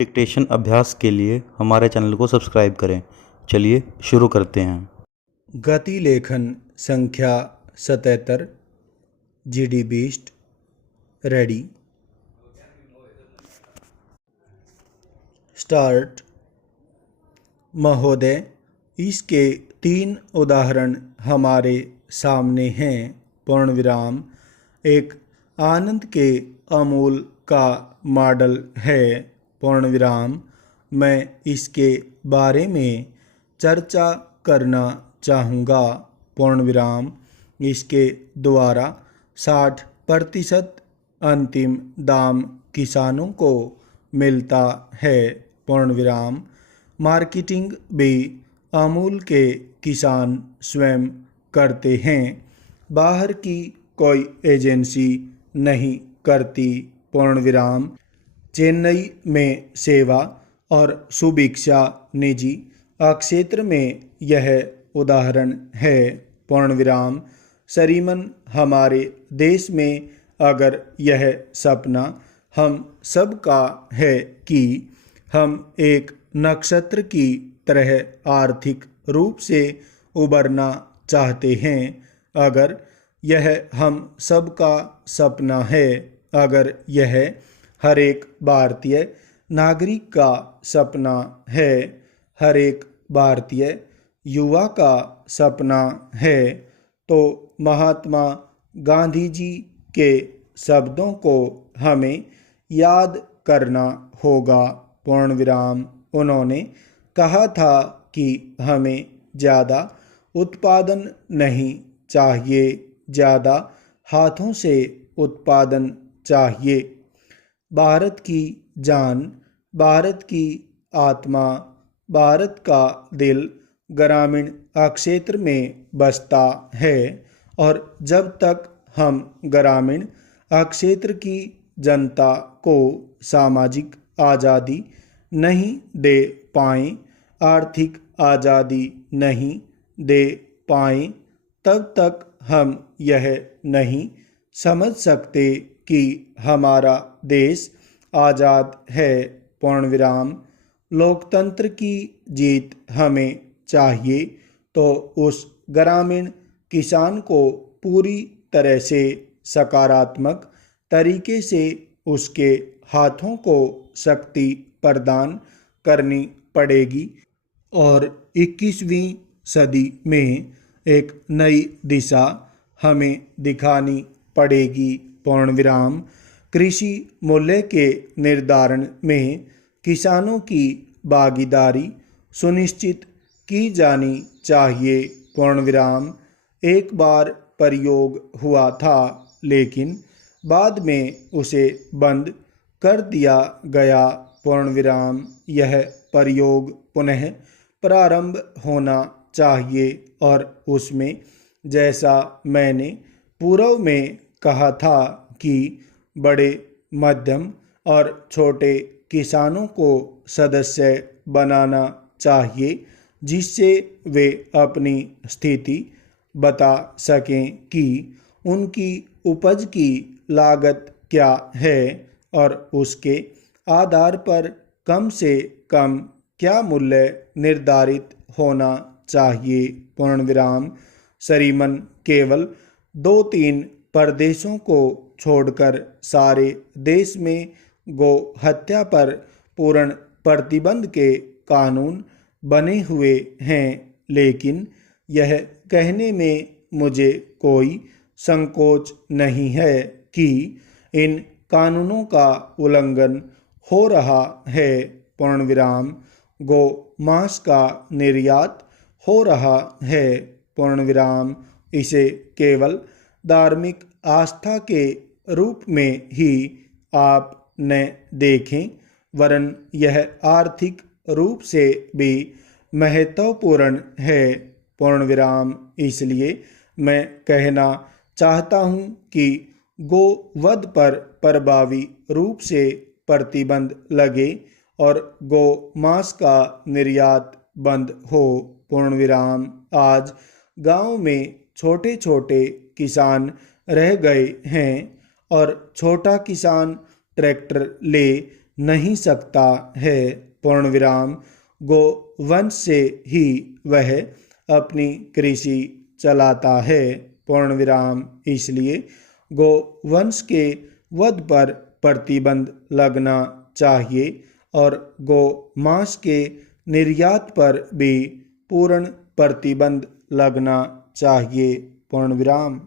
Dictation अभ्यास के लिए हमारे चैनल को सब्सक्राइब करें। चलिए शुरू करते हैं। गति लेखन संख्या 77 GD बीस्ट रेडी स्टार्ट। महोदय, इसके 3 उदाहरण हमारे सामने हैं। पूर्ण विराम। एक आनंद के अमूल का मॉडल है। पूर्ण विराम। मैं इसके बारे में चर्चा करना चाहूँगा। पूर्ण विराम। इसके द्वारा 60% अंतिम दाम किसानों को मिलता है। पूर्ण विराम। मार्केटिंग भी अमूल के किसान स्वयं करते हैं, बाहर की कोई एजेंसी नहीं करती। पूर्ण विराम। चेन्नई में सेवा और सुभिक्षा निजी क्षेत्र में यह उदाहरण है। पूर्ण विराम। श्रीमन, हमारे देश में अगर यह सपना हम सबका है कि हम एक नक्षत्र की तरह आर्थिक रूप से उभरना चाहते हैं, अगर यह हम सबका सपना है, अगर यह हर एक भारतीय नागरिक का सपना है, हर एक भारतीय युवा का सपना है, तो महात्मा गांधी जी के शब्दों को हमें याद करना होगा। पूर्ण विराम। उन्होंने कहा था कि हमें ज़्यादा उत्पादन नहीं चाहिए, ज़्यादा हाथों से उत्पादन चाहिए। भारत की जान, भारत की आत्मा, भारत का दिल ग्रामीण क्षेत्र में बसता है, और जब तक हम ग्रामीण क्षेत्र की जनता को सामाजिक आज़ादी नहीं दे पाएँ, आर्थिक आज़ादी नहीं दे पाएँ, तब तक हम यह नहीं समझ सकते कि हमारा देश आज़ाद है। पूर्ण विराम। लोकतंत्र की जीत हमें चाहिए तो उस ग्रामीण किसान को पूरी तरह से सकारात्मक तरीके से उसके हाथों को शक्ति प्रदान करनी पड़ेगी, और 21वीं सदी में एक नई दिशा हमें दिखानी पड़ेगी। पूर्ण विराम। कृषि मूल्य के निर्धारण में किसानों की भागीदारी सुनिश्चित की जानी चाहिए। पूर्ण विराम। एक बार प्रयोग हुआ था, लेकिन बाद में उसे बंद कर दिया गया। पूर्ण विराम। यह प्रयोग पुनः प्रारंभ होना चाहिए, और उसमें, जैसा मैंने पूर्व में कहा था कि बड़े, मध्यम और छोटे किसानों को सदस्य बनाना चाहिए, जिससे वे अपनी स्थिति बता सकें कि उनकी उपज की लागत क्या है, और उसके आधार पर कम से कम क्या मूल्य निर्धारित होना चाहिए। पूर्ण विराम। श्रीमन, केवल 2-3 प्रदेशों को छोड़कर सारे देश में गौ हत्या पर पूर्ण प्रतिबंध के कानून बने हुए हैं, लेकिन यह कहने में मुझे कोई संकोच नहीं है कि इन कानूनों का उल्लंघन हो रहा है। पूर्ण विराम। गौ मांस का निर्यात हो रहा है। पूर्ण विराम। इसे केवल धार्मिक आस्था के रूप में ही आप न देखें, वरन यह आर्थिक रूप से भी महत्वपूर्ण है। पूर्ण विराम। इसलिए मैं कहना चाहता हूँ कि गोवध पर प्रभावी रूप से प्रतिबंध लगे और गौ मांस का निर्यात बंद हो। पूर्ण विराम। आज गांव में छोटे छोटे किसान रह गए हैं, और छोटा किसान ट्रैक्टर ले नहीं सकता है, पूर्ण विराम। गोवंश से ही वह अपनी कृषि चलाता है, पूर्ण विराम। इसलिए गोवंश के वध पर प्रतिबंध लगना चाहिए और गोमांस के निर्यात पर भी पूर्ण प्रतिबंध लगना चाहिए, पूर्ण विराम।